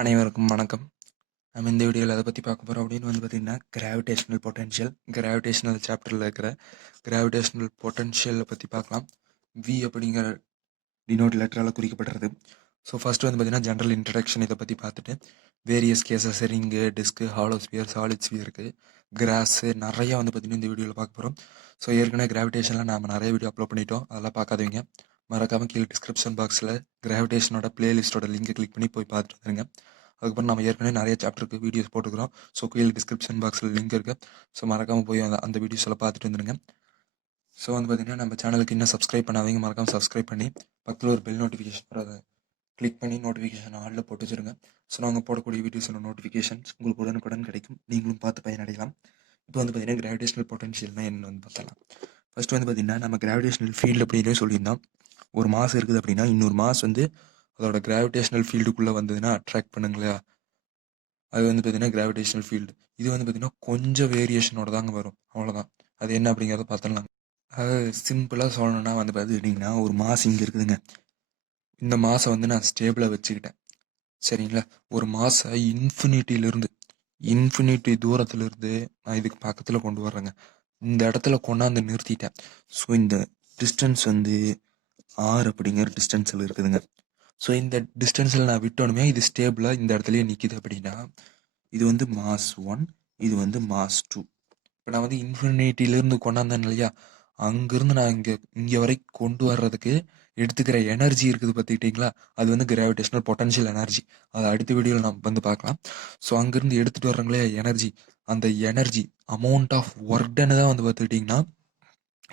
அனைவருக்கும் வணக்கம். நம்ம இந்த வீடியோவில் எதை பற்றி பார்க்க போகிறோம் அப்படின்னு பார்த்தீங்கன்னா கிராவிடேஷனல் பொட்டன்ஷியல் கிராவிடேஷனல் சாப்டரில் இருக்கிற கிராவிடேஷனல் பொட்டன்ஷியலை பற்றி பார்க்கலாம். வி அப்படிங்கிற டினோட் லெட்டரால் குறிக்கப்படுறது. ஸோ ஃபஸ்ட்டு பார்த்தீங்கன்னா ஜென்ரல் இன்ட்ரடக்ஷன் இதை பற்றி பார்த்துட்டு various cases ring disk hollow sphere solid ஸ்பியருக்கு கிராஸு நிறையா பார்த்தீங்கன்னா இந்த வீடியோவில் பார்க்க போகிறோம். ஸோ ஏற்கனவே கிராவிடேஷனில் நம்ம நிறைய வீடியோ அப்லோட் பண்ணிட்டோம். அதெல்லாம் பார்க்காதவங்க மறக்காமல் கீழே டிஸ்கிரிப்ஷன் பாக்ஸில் கிராவிடேஷனோட பிளேலிஸ்ட்டோட லிங்கை கிளிக் பண்ணி போய் பார்த்துட்டு வந்துருங்க. அதுக்கப்புறம் நம்ம ஏற்கனவே நிறைய சாப்டருக்கு வீடியோஸ் போட்டுக்கிறோம். ஸோ கீழே டிஸ்கிரிப்ஷன் பாக்ஸில் லிங்க் இருக்குது. ஸோ மறக்காமல் போய் அந்த வீடியோஸ் எல்லாம் பார்த்துட்டு வந்துடுங்க. ஸோ பார்த்தீங்கன்னா நம்ம சேனலுக்கு இன்னும் சப்ஸ்கிரைப் பண்ணாதீங்க, மறக்காமல் சப்ஸ்கிரைப் பண்ணி பக்கத்தில் ஒரு பெல் நோட்டிஃபிகேஷன் வரும், அதை கிளிக் பண்ணி நோட்டிஃபிகேஷன் ஆளில் போட்டு வச்சுருங்க. ஸோ நாங்கள் போடக்கூடிய வீடியோஸோட நோட்டிஃபிகேஷன்ஸ் உங்களுக்கு உடனுக்குடன் கிடைக்கும், நீங்களும் பார்த்து பயனடையலாம். இப்போ பார்த்தீங்கன்னா கிராவிடேஷனல் பொட்டன்ஷியல்னா என்னன்னு பார்த்தலாம். ஃபஸ்ட்டு பார்த்தீங்கன்னா நம்ம கிராவிடேஷனல் ஃபீல்டு அப்படின்னு சொல்லியிருந்தோம். ஒரு மாஸ் இருக்குது அப்படின்னா இன்னொரு மாஸ் அதோட கிராவிடேஷனல் ஃபீல்டுக்குள்ளே வந்ததுன்னா அட்ராக்ட் பண்ணுங்களா, அது பார்த்தீங்கன்னா கிராவிடேஷனல் ஃபீல்டு. இது பார்த்தீங்கன்னா கொஞ்சம் வேரியேஷனோட தாங்க வரும், அவ்வளோதான். அது என்ன அப்படிங்கிறத பார்த்துடலாம். அது சிம்பிளாக சொல்லணும்னா பார்த்துக்கிட்டிங்கன்னா ஒரு மாஸ் இங்கே இருக்குதுங்க. இந்த மாசை நான் ஸ்டேபிளாக வச்சுக்கிட்டேன், சரிங்களா. ஒரு மாசை இன்ஃபினிட்டி தூரத்துலேருந்து நான் இதுக்கு பக்கத்தில் கொண்டு வர்றேங்க. இந்த இடத்துல கொண்டாந்து நிறுத்திட்டேன். ஸோ இந்த டிஸ்டன்ஸ் ஆர் அப்படிங்கிற டிஸ்டன்ஸில் இருக்குதுங்க. ஸோ இந்த டிஸ்டன்ஸில் நான் விட்டோனுமே இது ஸ்டேபிளாக இந்த இடத்துலையே நிற்கிது அப்படின்னா இது மாஸ் 1, இது மாஸ் 2. இப்போ நான் இன்ஃபினிட்டிலேருந்து கொண்டாந்தேன் இல்லையா, அங்கேருந்து நான் இங்கே வரைக்கும் கொண்டு வர்றதுக்கு எடுத்துக்கிற எனர்ஜி இருக்குது பார்த்துக்கிட்டிங்களா, அது கிராவிடேஷனல் பொட்டன்ஷியல் எனர்ஜி. அதை அடுத்த வீடியோவில் நம்ம பார்க்கலாம். ஸோ அங்கேருந்து எடுத்துகிட்டு வர்றாங்களே எனர்ஜி, அந்த எனர்ஜி அமௌண்ட் ஆஃப் ஒர்க்டன்னு தான் பார்த்துக்கிட்டிங்கன்னா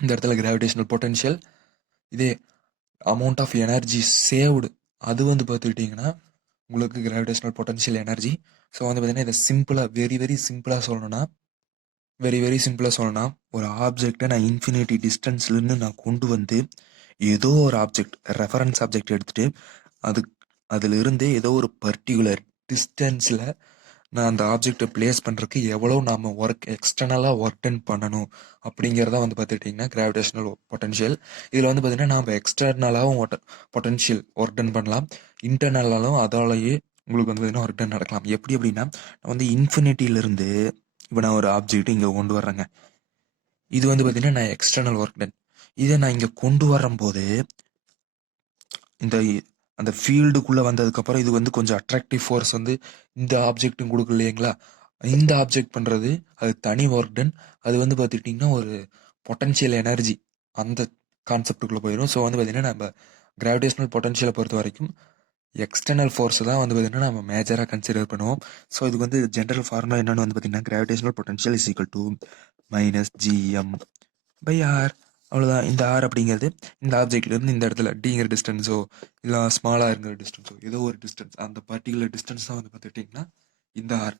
இந்த இடத்துல கிராவிடேஷனல் பொட்டன்ஷியல். இதே அமௌண்ட் ஆஃப் எனர்ஜி சேவ்டு அது பார்த்துக்கிட்டிங்கன்னா உங்களுக்கு கிராவிடேஷனல் பொட்டன்ஷியல் எனர்ஜி. ஸோ பார்த்தீங்கன்னா இதை சிம்பிளாக வெரி சிம்பிளாக சொல்லணும்னா ஒரு ஆப்ஜெக்டை நான் இன்ஃபினிட்டி டிஸ்டன்ஸ்லேருந்து நான் கொண்டு வந்து ஏதோ ஒரு ஆப்ஜெக்ட் ரெஃபரன்ஸ் ஆப்ஜெக்ட் எடுத்துகிட்டு அதிலிருந்து ஏதோ ஒரு பர்டிகுலர் டிஸ்டன்ஸில் நான் அந்த ஆப்ஜெக்டை பிளேஸ் பண்ணுறதுக்கு எவ்வளோ நாம் எக்ஸ்டர்னலாக ஒர்க் டன் பண்ணணும் அப்படிங்கிறத பார்த்துக்கிட்டிங்கன்னா கிராவிடேஷனல் பொட்டன்ஷியல். இதில் பார்த்தீங்கன்னா நாம் எக்ஸ்டர்னலாகவும் பொட்டன்ஷியல் ஒர்க் டன் பண்ணலாம், இன்டர்னலாலும் அதாலேயே உங்களுக்கு பார்த்தீங்கன்னா ஒர்க் டன் நடக்கலாம். எப்படி அப்படின்னா நான் இன்ஃபினிட்டியிலேருந்து இப்போ நான் ஒரு ஆப்ஜெக்ட் இங்கே கொண்டு வர்றேங்க. இது பார்த்தீங்கன்னா நான் எக்ஸ்டர்னல் ஒர்க் டன். இதை நான் இங்கே கொண்டு வரும்போது அந்த ஃபீல்டுக்குள்ளே வந்ததுக்கப்புறம் இது கொஞ்சம் அட்ராக்டிவ் ஃபோர்ஸ் இந்த ஆப்ஜெக்ட்டும் கொடுக்கல இல்லைங்களா. இந்த ஆப்ஜெக்ட் பண்ணுறது அது தனி ஒர்க் டன். அது பார்த்துக்கிட்டிங்கன்னா ஒரு பொட்டன்ஷியல் எனர்ஜி அந்த கான்செப்டுக்குள்ளே போயிடும். ஸோ பார்த்தீங்கன்னா நம்ம கிராவிடேஷனல் பொட்டன்ஷியலை பொறுத்த வரைக்கும் எக்ஸ்டர்னல் ஃபோர்ஸ் தான் பார்த்தீங்கன்னா நம்ம மேஜராக கன்சிடர் பண்ணுவோம். ஸோ இதுக்கு ஜென்ரல் ஃபார்முலா என்னென்னு பார்த்தீங்கன்னா gravitational potential is equal to -gm/r. அவ்வளோதான். இந்த ஆர் அப்படிங்கிறது இந்த ஆப்ஜெக்ட்லேருந்து இந்த இடத்துல டிங்கிற டிஸ்டன்ஸோ இல்லை ஸ்மாலாக இருக்கிற டிஸ்டன்ஸோ ஏதோ ஒரு டிஸ்டன்ஸ், அந்த பர்டிகுலர் டிஸ்டன்ஸ் தான் பார்த்துக்கிட்டிங்கன்னா இந்த ஆர்.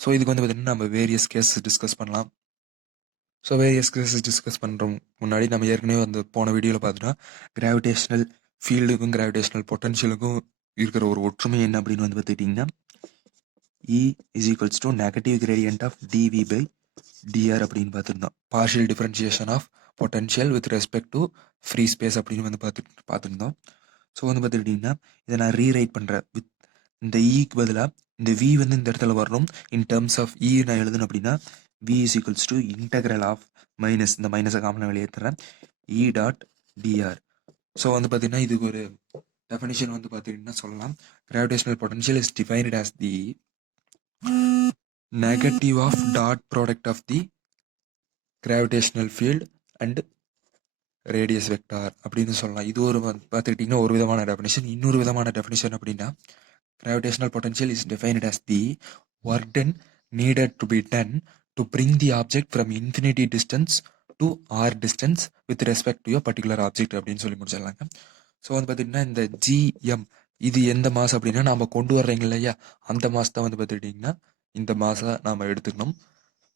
ஸோ இதுக்கு பார்த்தீங்கன்னா நம்ம வேரியஸ் கேஸஸ் டிஸ்கஸ் பண்ணலாம். ஸோ வேரியஸ் கேஸஸ் டிஸ்கஸ் பண்ணுற முன்னாடி நம்ம ஏற்கனவே போன வீடியோவில் பார்த்தோன்னா கிராவிடேஷனல் ஃபீல்டுக்கும் கிராவிடேஷனல் பொட்டன்ஷியலுக்கும் இருக்கிற ஒரு ஒற்றுமை என்ன அப்படின்னு பார்த்துக்கிட்டிங்கன்னா E is equals to negative gradient of dV/dr அப்படின்னு பார்த்துருந்தோம். Partial differentiation of potential with respect to free space அப்படின்னு பார்த்துருந்தோம். ஸோ பார்த்துக்கிட்டிங்கன்னா இதை நான் ரீரைட் பண்ணுறேன். வித் இந்த ஈக்கு பதிலாக இந்த வி இந்த இடத்துல வரணும். இன் டேர்ம்ஸ் ஆஃப் இ நான் எழுதணும் அப்படின்னா V is equals to integral of minus, இந்த மைனஸை காமனாக வெளியேற்றுறேன், E.dr. ஸோ பார்த்தீங்கன்னா இதுக்கு ஒரு டெஃபினிஷன் பார்த்துக்கிட்டிங்கன்னா சொல்லலாம். Gravitational potential is defined as the negative of dot product of the gravitational field and radius vector அப்படின்னு சொல்லலாம். இது ஒரு பார்த்துக்கிட்டிங்கன்னா ஒரு விதமான டெஃபினிஷன். இன்னொரு விதமான டெஃபினிஷன் அப்படின்னா gravitational potential is defined as the work done needed to be done to bring the object from infinity distance to r distance with respect to a particular object அப்படின்னு சொல்லி முடிச்சிடலாங்க. ஸோ பார்த்துக்கிட்டிங்கன்னா இந்த GM இது எந்த mass அப்படின்னா நாம் கொண்டு வர்றீங்க இல்லையா, அந்த மாஸ் தான் பார்த்துக்கிட்டிங்கன்னா இந்த மாசை நாம் எடுத்துக்கணும்.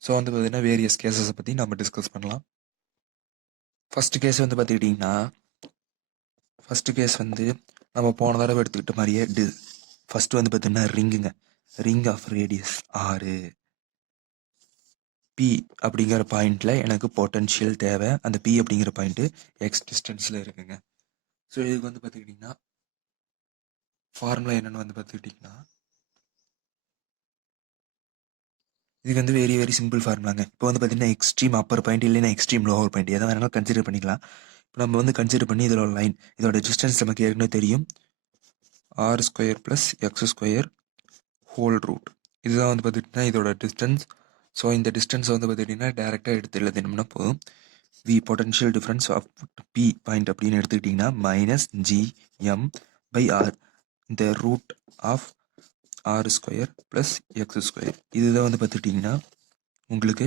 ஸோ பார்த்தீங்கன்னா வேரியஸ் கேசஸை பற்றி நம்ம டிஸ்கஸ் பண்ணலாம். ஃபஸ்ட்டு கேஸ் பார்த்துக்கிட்டிங்கன்னா ஃபஸ்ட்டு கேஸ் நம்ம போன தடவை எடுத்துக்கிட்ட மாதிரியே ஃபஸ்ட்டு பார்த்தீங்கன்னா ரிங்குங்க. ரிங் ஆஃப் ரேடியஸ் 6 பி அப்படிங்கிற பாயிண்டில் எனக்கு பொட்டன்ஷியல் தேவை. அந்த பி அப்படிங்கிற பாயிண்ட்டு எக்ஸ் டிஸ்டன்ஸில் இருக்குங்க. ஸோ இதுக்கு பார்த்துக்கிட்டிங்கன்னா ஃபார்முலா என்னென்னு பார்த்துக்கிட்டிங்கன்னா இதுக்கு வந்து வெரி வெரி சிம்பிள் ஃபார்முலாங்க. இப்போ வந்து பார்த்தீங்கன்னா எக்ஸ்ட்ரீம் அப்பர் பாயிண்ட் இல்லைன்னா எக்ஸ்ட்ரீம் லோவர் பாயிண்ட் எதை வேணாலும் கன்சிடர் பண்ணிக்கலாம். இப்போ நம்ம வந்து கன்சிடர் பண்ணி இதோட லைன் இதோட டிஸ்டன்ஸ் நமக்கு ஏற்கனவே தெரியும், r square plus x square whole root. இதுதான் வந்து பார்த்துக்கிட்டிங்கன்னா இதோட டிஸ்டன்ஸ். ஸோ இந்த டிஸ்டன்ஸை வந்து பார்த்துக்கிட்டிங்கன்னா டேரெக்டாக எடுத்து எழுதினோம்னா போதும். V potential difference of P point அப்படின்னு எடுத்துக்கிட்டிங்கன்னா மைனஸ் ஜிஎம் பை ஆர் இந்த root of r square plus x square. இதுதான் வந்து பார்த்துக்கிட்டிங்கன்னா உங்களுக்கு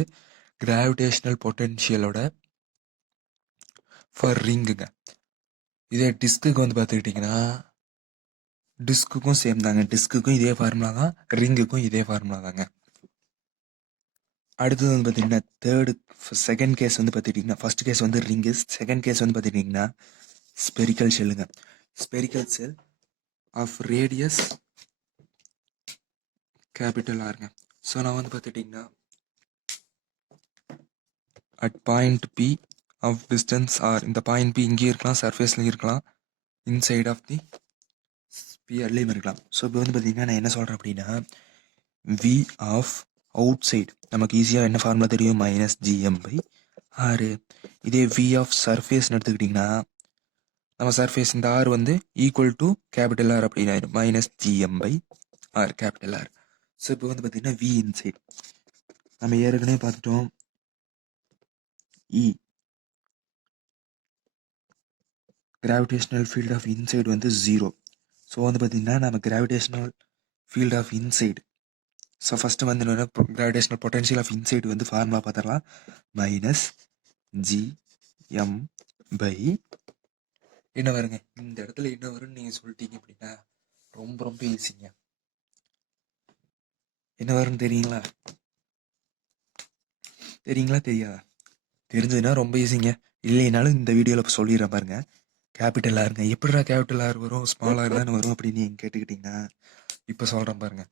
கிராவிடேஷனல் பொட்டென்ஷியலோட ஃபார் ரிங்குங்க. இதே டிஸ்க்குக்கு வந்து பார்த்துக்கிட்டிங்கன்னா டிஸ்க்குக்கும் சேம் தாங்க. டிஸ்க்குக்கும் இதே ஃபார்முலா தான், ரிங்குக்கும் இதே ஃபார்முலா தாங்க. அடுத்தது வந்து பார்த்தீங்கன்னா செகண்ட் கேஸ் வந்து பார்த்துக்கிட்டிங்கன்னா ஃபர்ஸ்ட் கேஸ் வந்து ரிங்கு, செகண்ட் கேஸ் வந்து பார்த்துக்கிட்டிங்கன்னா ஸ்பெரிக்கல் ஷெல்லுங்க. Spherical shell of radius capital ஆருங்க. ஸோ நான் வந்து பார்த்துக்கிட்டிங்கன்னா at point P of distance R, இந்த பாயிண்ட் பி இங்கேயும் இருக்கலாம், சர்ஃபேஸ்லையும் இருக்கலாம், இன்சைட் ஆஃப் தி ஸ்பியர்லேயும் இருக்கலாம். ஸோ இப்போ வந்து பார்த்தீங்கன்னா நான் என்ன சொல்கிறேன் அப்படின்னா வி ஆஃப் அவுட் சைடு நமக்கு ஈஸியாக என்ன ஃபார்முலா தெரியும், மைனஸ் ஜிஎம் பை ஆர். இதே வி ஆஃப் சர்ஃபேஸ்னு எடுத்துக்கிட்டிங்கன்னா நம்ம சர்ஃபேஸ் இந்த ஆர் வந்து ஈக்குவல் டு கேபிட்டல் ஆர் அப்படின்னு ஆயிடும், minus GM by r capital R. So இப்போ வந்து பார்த்தீங்கன்னா வி இன்சைட் நம்ம ஏற்கனவே பார்த்துட்டோம், E gravitational field of inside வந்து 0. ஸோ வந்து பார்த்தீங்கன்னா நம்ம gravitational field of inside, so first வந்து என்னென்னா கிராவிடேஷனல் பொட்டன்ஷியல் ஆஃப் இன்சைடு வந்து ஃபார்முலா பார்த்துடலாம், மைனஸ் ஜிஎம் பை என்ன வருங்க, இந்த இடத்துல என்ன வரும்னு நீங்கள் சொல்லிட்டீங்க அப்படின்னா ரொம்ப ரொம்ப ஈஸிங்க. என்ன வரும்னு தெரியுங்களா தெரியாதா? தெரிஞ்சதுன்னா ரொம்ப ஈஸிங்க. இல்லைனாலும் இந்த வீடியோவில் சொல்லிடுறேன் பாருங்க. கேபிட்டல் ஆருங்க. எப்படிடா கேபிட்டல் ஆர் வரும், ஸ்மால் ஆர் தானே வரும் அப்படின்னு நீங்கள் கேட்டுக்கிட்டிங்கன்னா இப்போ சொல்கிறேன் பாருங்க.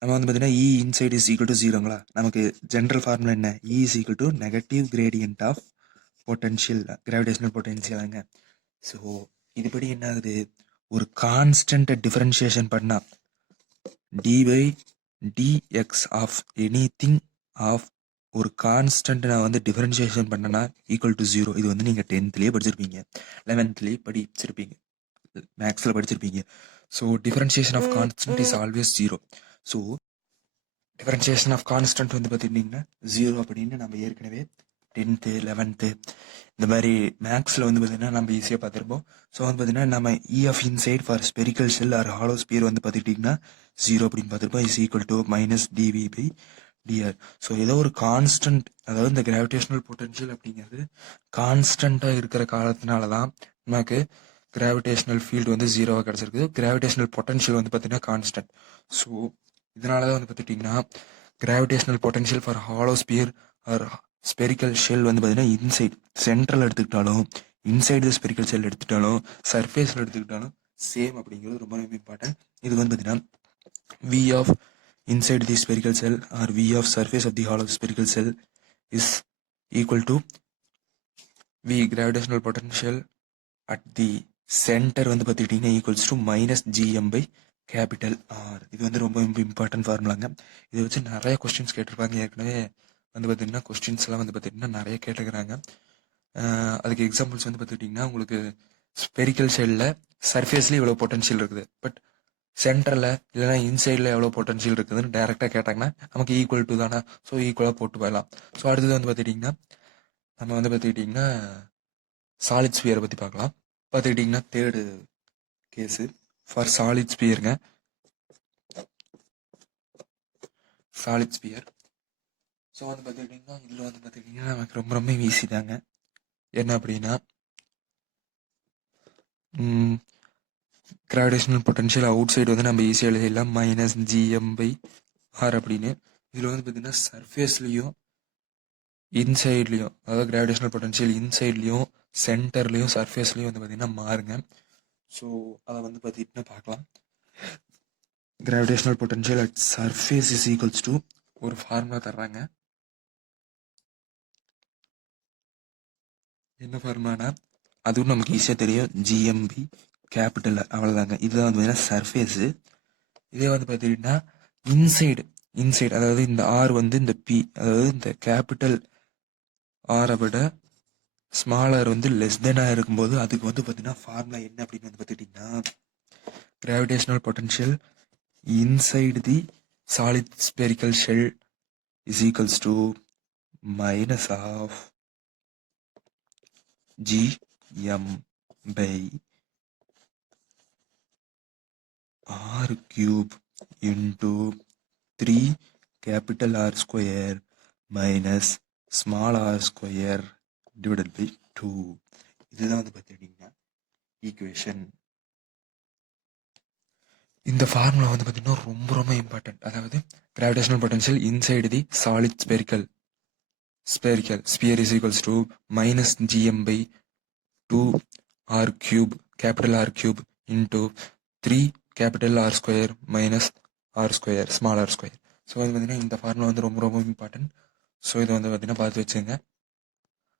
நம்ம வந்து பார்த்தீங்கன்னா E inside is equal to 0ங்களா. நமக்கு ஜென்ரல் ஃபார்முலா என்ன, E is equal to negative gradient of potential, gravitational பொட்டன்ஷியலாங்க. ஸோ இதுபடி என்ன ஆகுது, ஒரு கான்ஸ்டன்ட்டை டிஃபரன்ஷியேஷன் பண்ணால் D by DX of anything of ஒரு கான்ஸ்டன்ட் நான் வந்து டிஃபரன்ஷியேஷன் பண்ணனா ஈக்குவல் டு 0. இது வந்து நீங்கள் 10th படிச்சிருப்பீங்க, 11th படிச்சிருப்பீங்க, மேக்ஸில் படிச்சிருப்பீங்க. So differentiation of constant is always 0. So differentiation of constant வந்து பார்த்துக்கிட்டிங்கன்னா 0 அப்படின்னு நம்ம ஏற்கனவே 10th 11th இந்த மாதிரி மேக்ஸில் வந்து பார்த்தீங்கன்னா நம்ம ஈஸியாக பார்த்துருப்போம். ஸோ வந்து பார்த்தீங்கன்னா நம்ம E of inside for spherical shell or hollow sphere வந்து பார்த்துக்கிட்டிங்கன்னா 0 அப்படின்னு பார்த்துருப்போம், is equal to minus DV by DR. So ஏதோ ஒரு கான்ஸ்டன்ட், அதாவது இந்த கிராவிடேஷனல் பொட்டன்ஷியல் அப்படிங்கிறது கான்ஸ்டண்ட்டாக இருக்கிற காலத்தினால தான் நமக்கு கிராவிடேஷனல் ஃபீல்டு வந்து 0வாக கிடச்சிருக்கு. கிராவிடேஷனல் பொட்டன்ஷியல் வந்து பார்த்தீங்கன்னா கான்ஸ்டன்ட். ஸோ இதனால தான் வந்து பார்த்துக்கிட்டிங்கன்னா gravitational potential for hollow sphere or spherical shell வந்து பார்த்தீங்கன்னா இன்சைட் சென்ட்ரல் எடுத்துக்கிட்டாலும், இன்சைடு ஸ்பெரிக்கல் ஷெல் எடுத்துக்கிட்டாலும், சர்ஃபேஸில் எடுத்துக்கிட்டாலும் சேம் அப்படிங்கிறது ரொம்ப இம்பார்ட்டன்ட். இது வந்து பார்த்தீங்கன்னா V of inside the spherical cell or V of surface of the hollow spherical cell is equal to V gravitational potential at the center வந்து பார்த்துக்கிட்டிங்கன்னா equals to minus GM by capital R. இது வந்து ரொம்ப important ஃபார்முலாங்க. இதை வச்சு நிறைய questions கேட்டிருப்பாங்க. ஏற்கனவே வந்து பார்த்திங்கன்னா கொஸ்டின்ஸ்லாம் வந்து பார்த்திங்கன்னா நிறைய கேட்டுக்கிறாங்க. அதுக்கு எக்ஸாம்பிள்ஸ் வந்து பார்த்துக்கிட்டிங்கன்னா உங்களுக்கு ஸ்பெரிக்கல் ஷெல்லில் சர்ஃபேஸ்லேயும் இவ்வளோ பொட்டன்ஷியல் இருக்குது, பட் சென்டரில் இல்லைனா இன்சைடில் எவ்வளோ பொட்டன்ஷியல் இருக்குதுன்னு டேரெக்டாக கேட்டாங்கன்னா நமக்கு ஈக்குவல் டு தானே, ஸோ ஈக்குவலாக போட்டு போயிடலாம். ஸோ அடுத்தது வந்து பார்த்துக்கிட்டிங்கன்னா நம்ம வந்து பார்த்துக்கிட்டிங்கன்னா சாலிட் ஸ்பியரை பற்றி பார்க்கலாம். பார்த்துக்கிட்டிங்கன்னா தேர்டு கேஸு ஃபார் சாலிட் ஸ்பியருங்க. Solid sphere. ஸோ வந்து பார்த்துக்கிட்டிங்கன்னா இதில் வந்து பார்த்துக்கிட்டிங்கன்னா நமக்கு ரொம்ப ரொம்ப ஈஸி தாங்க. என்ன அப்படின்னா கிராவிடேஷனல் பொட்டன்ஷியல் அவுட் சைடு வந்து நம்ம ஈஸியாக எழுதிடலாம், மைனஸ் ஜிஎம் பை ஆர் அப்படின்னு. இதில் வந்து பார்த்திங்கன்னா சர்ஃபேஸ்லேயும் இன்சைட்லேயும், அதாவது கிராவிடேஷனல் பொட்டன்ஷியல் இன்சைட்லேயும் சென்டர்லேயும் சர்ஃபேஸ்லேயும் வந்து பார்த்திங்கன்னா மாறுங்க. ஸோ அதை வந்து பார்த்திங்கன்னா பார்க்கலாம். Gravitational potential at surface is equals to ஒரு ஃபார்முலா தர்றாங்க. என்ன ஃபார்முலானா அதுவும் நமக்கு ஈஸியாக தெரியும், ஜிஎம்பி கேபிட்டல், அவ்வளோதாங்க. இதுதான் வந்து பார்த்தீங்கன்னா சர்ஃபேஸு. இதே வந்து பார்த்துக்கிட்டிங்கன்னா இன்சைடு இன்சைடு அதாவது இந்த ஆர் வந்து இந்த பி, அதாவது இந்த கேபிட்டல் ஆரை விட ஸ்மாலர் வந்து லெஸ் தெனாக இருக்கும்போது அதுக்கு வந்து பார்த்தீங்கன்னா ஃபார்முலா என்ன அப்படின்னு வந்து பார்த்துக்கிட்டிங்கன்னா gravitational potential inside the solid spherical shell is equals to minus of gm by r cube into 3 capital R square minus small r square divided by 2. இதுதான் வந்து பார்த்துக்கிட்டிங்கன்னா ஈக்குவேஷன். இந்த ஃபார்முலா வந்து பார்த்தீங்கன்னா ரொம்ப ரொம்ப இம்பார்ட்டன்ட். அதாவது gravitational potential inside the solid sphere is equals to minus gm by 2 r cube capital R cube into 3 capital R square minus r square small r square. So அது பார்த்தீங்கன்னா இந்த formula வந்து ரொம்ப ரொம்ப இம்பார்ட்டன்ட். ஸோ இதை வந்து பார்த்தீங்கன்னா பார்த்து வச்சுங்க.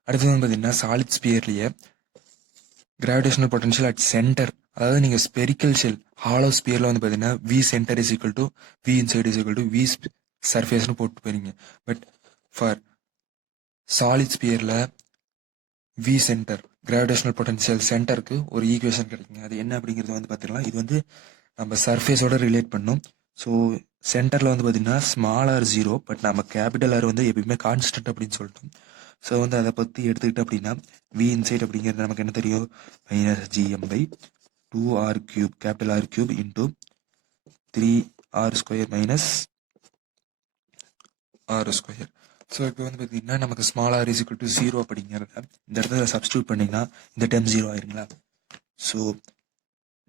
அடுத்தது வந்து பார்த்தீங்கன்னா சாலிட் ஸ்பியர்லேயே கிராவிடேஷனல் பொட்டன்ஷியல் அட் சென்டர், அதாவது நீங்கள் ஸ்பெரிக்கல் ஷெல் ஹாலோ ஸ்பியரில் வந்து பார்த்தீங்கன்னா V centre is equal to V inside is equal to V சர்ஃபேஸ்னு போட்டு போயிருங்க. பட் ஃபார் சாலிட் ஸ்பியரில் வி சென்டர் கிராவிடேஷனல் பொட்டன்ஷியல் சென்டருக்கு ஒரு ஈக்குவேஷன் கிடைக்குங்க. அது என்ன அப்படிங்கிறது வந்து பார்த்துக்கலாம். இது வந்து நம்ம சர்ஃபேஸோட ரிலேட் பண்ணும். ஸோ சென்டரில் வந்து பார்த்தீங்கன்னா ஸ்மால் ஆர் 0, பட் நம்ம கேபிட்டல் ஆர் வந்து எப்பயுமே கான்ஸ்டன்ட் அப்படின்னு சொல்லிட்டோம். ஸோ வந்து அதை பற்றி எடுத்துக்கிட்டோம் அப்படின்னா வி இன்சைட் அப்படிங்கிறது நமக்கு என்ன தெரியும், minus gm by 2r cube capital R cube into 3r square minus r square. So இப்போ வந்து பார்த்தீங்கன்னா நமக்கு small r is equal to 0 அப்படிங்கிறத இந்த இடத்துல சப்ஸ்டியூட் பண்ணிங்கன்னா இந்த டேர்ம் 0 ஆயிருங்களா. ஸோ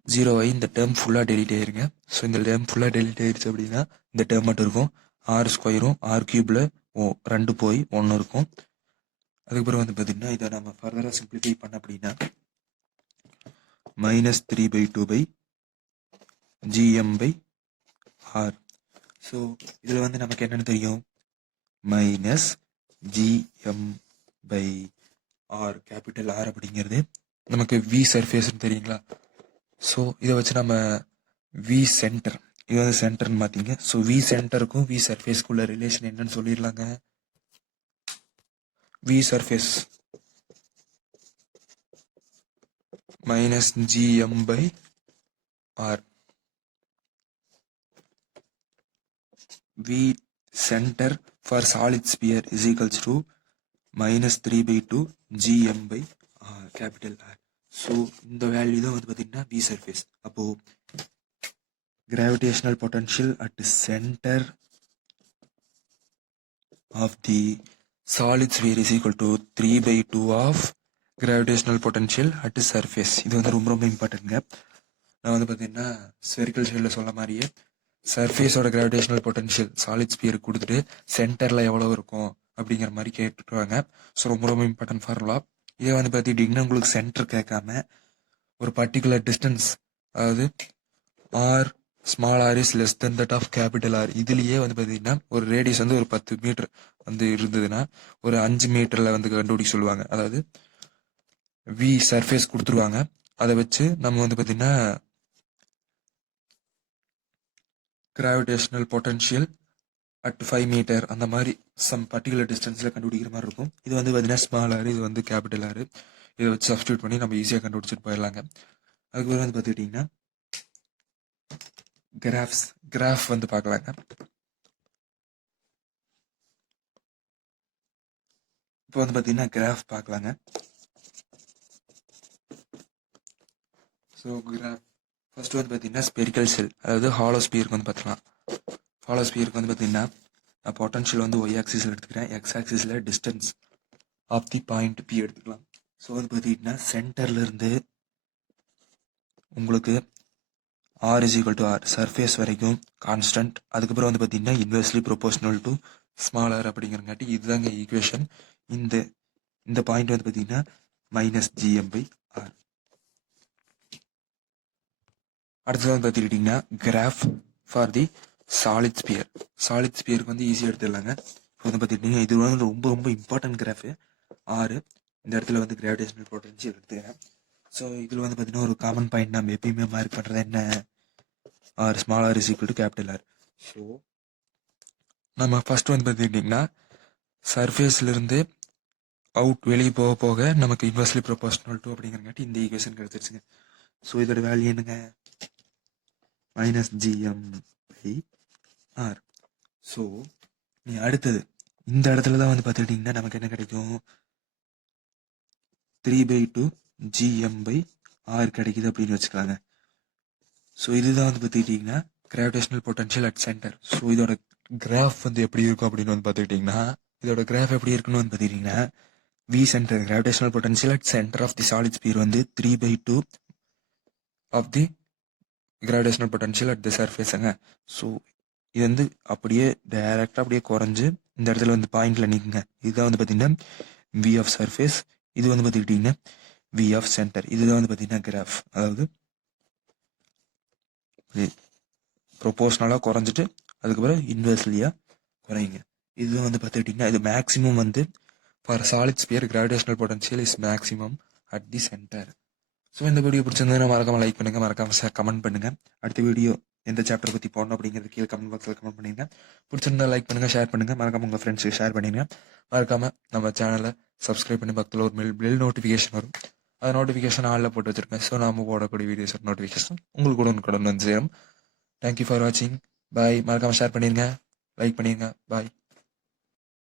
0 இந்த டேர்ம் ஃபுல்லாக டெலிட் ஆயிருங்க. ஸோ இந்த டேர்ம் ஃபுல்லாக டெலிட் ஆயிடுச்சு அப்படின்னா இந்த டேர்ம் மட்டும் இருக்கும். ஆர் ஸ்கொயரும் ஆர் கியூபில் 2 போய் 1 இருக்கும். அதுக்கப்புறம் வந்து பார்த்தீங்கன்னா இதை நம்ம ஃபர்தராக சிம்பிளிஃபை பண்ண அப்படின்னா minus 3/2 by gm by r. So இதில் வந்து நமக்கு என்னென்னு தெரியும், minus gm by r capital R அப்படிங்கிறது நமக்கு வி சர்ஃபேஸ்ன்னு தெரியுங்களா. ஸோ இதை வச்சு நம்ம வி சென்டர், இது வந்து சென்டர்னு பார்த்தீங்க. ஸோ வி சென்டருக்கும் வி சர்ஃபேஸ்க்குள்ள ரிலேஷன் என்னன்னு சொல்லிடலாங்க. V surface minus gm by r. V centre for solid sphere is equals to minus 3/2 gm by r capital R. So இந்த வேல்யூ தான் வந்து பார்த்தீங்கன்னா வி சர்ஃபேஸ். அப்போது gravitational potential at centre of the solid sphere is equal to 3/2 of gravitational potential at surface. இது வந்து ரொம்ப ரொம்ப இம்பார்ட்டன்ட்ங்க. நான் வந்து பார்த்தீங்கன்னா ஸ்பெரிக்கல் ஷெல்லில் சொல்ல மாதிரியே சர்ஃபேஸோட கிராவிடேஷனல் பொட்டன்ஷியல் சாலிட் ஸ்பியருக்கு கொடுத்துட்டு சென்டரில் எவ்வளோ இருக்கும் அப்படிங்கிற மாதிரி கேட்டுருவாங்க. ஸோ ரொம்ப ரொம்ப இம்பார்ட்டன்ட் ஃபார்முலா. இதே வந்து பார்த்துக்கிட்டிங்கன்னா உங்களுக்கு சென்டர் கேட்காம ஒரு பர்டிகுலர் டிஸ்டன்ஸ், அதாவது r small r is less than that of capital R, இதுலேயே வந்து பார்த்தீங்கன்னா ஒரு ரேடியஸ் வந்து ஒரு 10 மீட்டர் வந்து இருந்ததுன்னா ஒரு 5 மீட்டரில் வந்து கண்டுபிடிக்க சொல்லுவாங்க. அதாவது வி சர்ஃபேஸ் கொடுத்துருவாங்க. அதை வச்சு நம்ம வந்து பார்த்தீங்கன்னா கிராவிடேஷனல் பொட்டன்ஷியல் அட் 5 மீட்டர் அந்த மாதிரி சம் பர்டிகுலர் டிஸ்டன்ஸில் கண்டுபிடிக்கிற மாதிரி இருக்கும். இது வந்து பார்த்தீங்கன்னா ஸ்மால் ஆர், இது வந்து கேபிட்டல் ஆர். இதை வச்சு சப்ஸ்டியூட் பண்ணி நம்ம ஈஸியாக கண்டுபிடிச்சிட்டு போயிடலாங்க. அதுக்கப்புறம் வந்து பார்த்துக்கிட்டிங்கன்னா கிராஃப் வந்து பார்க்கலாங்க. இப்போ வந்து பார்த்தீங்கன்னா கிராஃப் பார்க்கலாங்க. ஸோ கிராஃப் ஃபர்ஸ்ட் வந்து பார்த்தீங்கன்னா ஸ்பெரிக்கல் ஷெல், அதாவது ஹாலோ ஸ்பியருக்கு வந்து பார்த்துக்கலாம். ஹாலோ ஸ்பியருக்கு வந்து பார்த்தீங்கன்னா நான் பொட்டன்ஷியல் வந்து ஒய் ஆக்சிஸில் எடுத்துக்கிறேன், எக்ஸ் ஆக்சிஸில் distance of the point P எடுத்துக்கலாம். ஸோ வந்து பார்த்தீங்கன்னா சென்டர்லேருந்து உங்களுக்கு R is equal to R surface வரைக்கும் கான்ஸ்டன்ட். அதுக்கப்புறம் வந்து பார்த்தீங்கன்னா inversely proportional to small R அப்படிங்கிறங்காட்டி இதுதாங்க ஈக்குவேஷன். இந்த பாயிண்ட் வந்து பார்த்தீங்கன்னா மைனஸ் gm by r. அடுத்தது வந்து பார்த்துக்கிட்டிங்கன்னா graph for the solid sphere. Solid ஸ்பியருக்கு வந்து ஈஸியாக எடுத்துடலாங்க. இப்போ வந்து பார்த்துக்கிட்டிங்கன்னா இது வந்து ரொம்ப ரொம்ப இம்பார்ட்டன்ட் கிராஃபு. ஆறு இந்த இடத்துல வந்து கிராவிடேஷனல் பொட்டன்ஷியல் எடுத்துக்கிறேன். ஸோ இதில் வந்து பார்த்தீங்கன்னா ஒரு காமன் பாயிண்ட் நம்ம எப்பயுமே மார்க் பண்ணுறது என்ன, r small r is equal to capital R. So நம்ம ஃபர்ஸ்ட் வந்து பார்த்துக்கிட்டிங்கன்னா சர்ஃபேஸ்லேருந்து அவுட் வெளியே போக போக நமக்கு இன்வெர்ஸ்லி ப்ரொபோஷனல் டு அப்படிங்கிறங்காட்டி இந்த ஈக்குவேஷன் கிடச்சிருச்சுங்க. ஸோ இதோட வேல்யூ என்னங்க, -gm/r. ஸோ நீ அடுத்தது இந்த இடத்துல தான் வந்து பார்த்துக்கிட்டிங்கன்னா நமக்கு என்ன கிடைக்கும், 3/2 gm/r கிடைக்குது அப்படின்னு வச்சுக்கலாங்க. ஸோ இதுதான் வந்து பார்த்துக்கிட்டிங்கன்னா gravitational potential at centre. So இதோட கிராஃப் வந்து எப்படி இருக்கும் அப்படின்னு வந்து பார்த்துக்கிட்டிங்கன்னா, இதோட கிராஃப் எப்படி இருக்குன்னு வந்து பார்த்துக்கிட்டிங்கன்னா, V center gravitational potential at center of the solid sphere வந்து 3/2 of the gravitational potential at the surfaceங்க. ஸோ இது வந்து அப்படியே டைரக்டாக அப்படியே குறைஞ்சு இந்த இடத்துல வந்து பாயிண்ட்ல நிற்குங்க. இதுதான் வந்து பார்த்தீங்கன்னா V of surface, இது வந்து பார்த்துக்கிட்டிங்கன்னா V of center. இதுதான் வந்து பார்த்தீங்கன்னா கிராஃப், அதாவது ப்ரொபோர்ஷனலாக குறைஞ்சிட்டு அதுக்கப்புறம் இன்வெர்ஸ்லியாக குறையுங்க. இது வந்து பார்த்துக்கிட்டிங்கன்னா இது மேக்ஸிமம் வந்து for solid sphere gravitational potential is maximum at the center. So இந்த வீடியோ பிடிச்சிருந்தா மறக்காம லைக் பண்ணுங்க, மறக்காம கமெண்ட் பண்ணுங்க. அடுத்த வீடியோ எந்த சாப்டர் பற்றி போடணும் அப்படிங்கிறது கீழே கமெண்ட் பாக்ஸில் கமெண்ட் பண்ணிடுங்க. பிடிச்சிருந்தா லைக் பண்ணுங்க, ஷேர் பண்ணுங்க, மறக்காம உங்கள் ஃப்ரெண்ட்ஸுக்கு ஷேர் பண்ணிடுங்க. மறக்காம நம்ம சேனலை சப்ஸ்கிரைப் பண்ணி பக்கத்தில் ஒரு பெல் நோட்டிஃபிகேஷன் வரும், அது நோட்டிஃபிகேஷன் ஆளில் போட்டு வச்சிருக்கேன். ஸோ நாம போடக்கூடிய வீடியோஸ் நோட்டிஃபிகேஷன் உங்களுக்கு உடனுக்குடன் வந்து சேரும். தேங்க்யூ ஃபார் வாட்சிங். பாய். மறக்காம ஷேர் பண்ணிடுங்க, லைக் பண்ணிடுங்க. பாய்.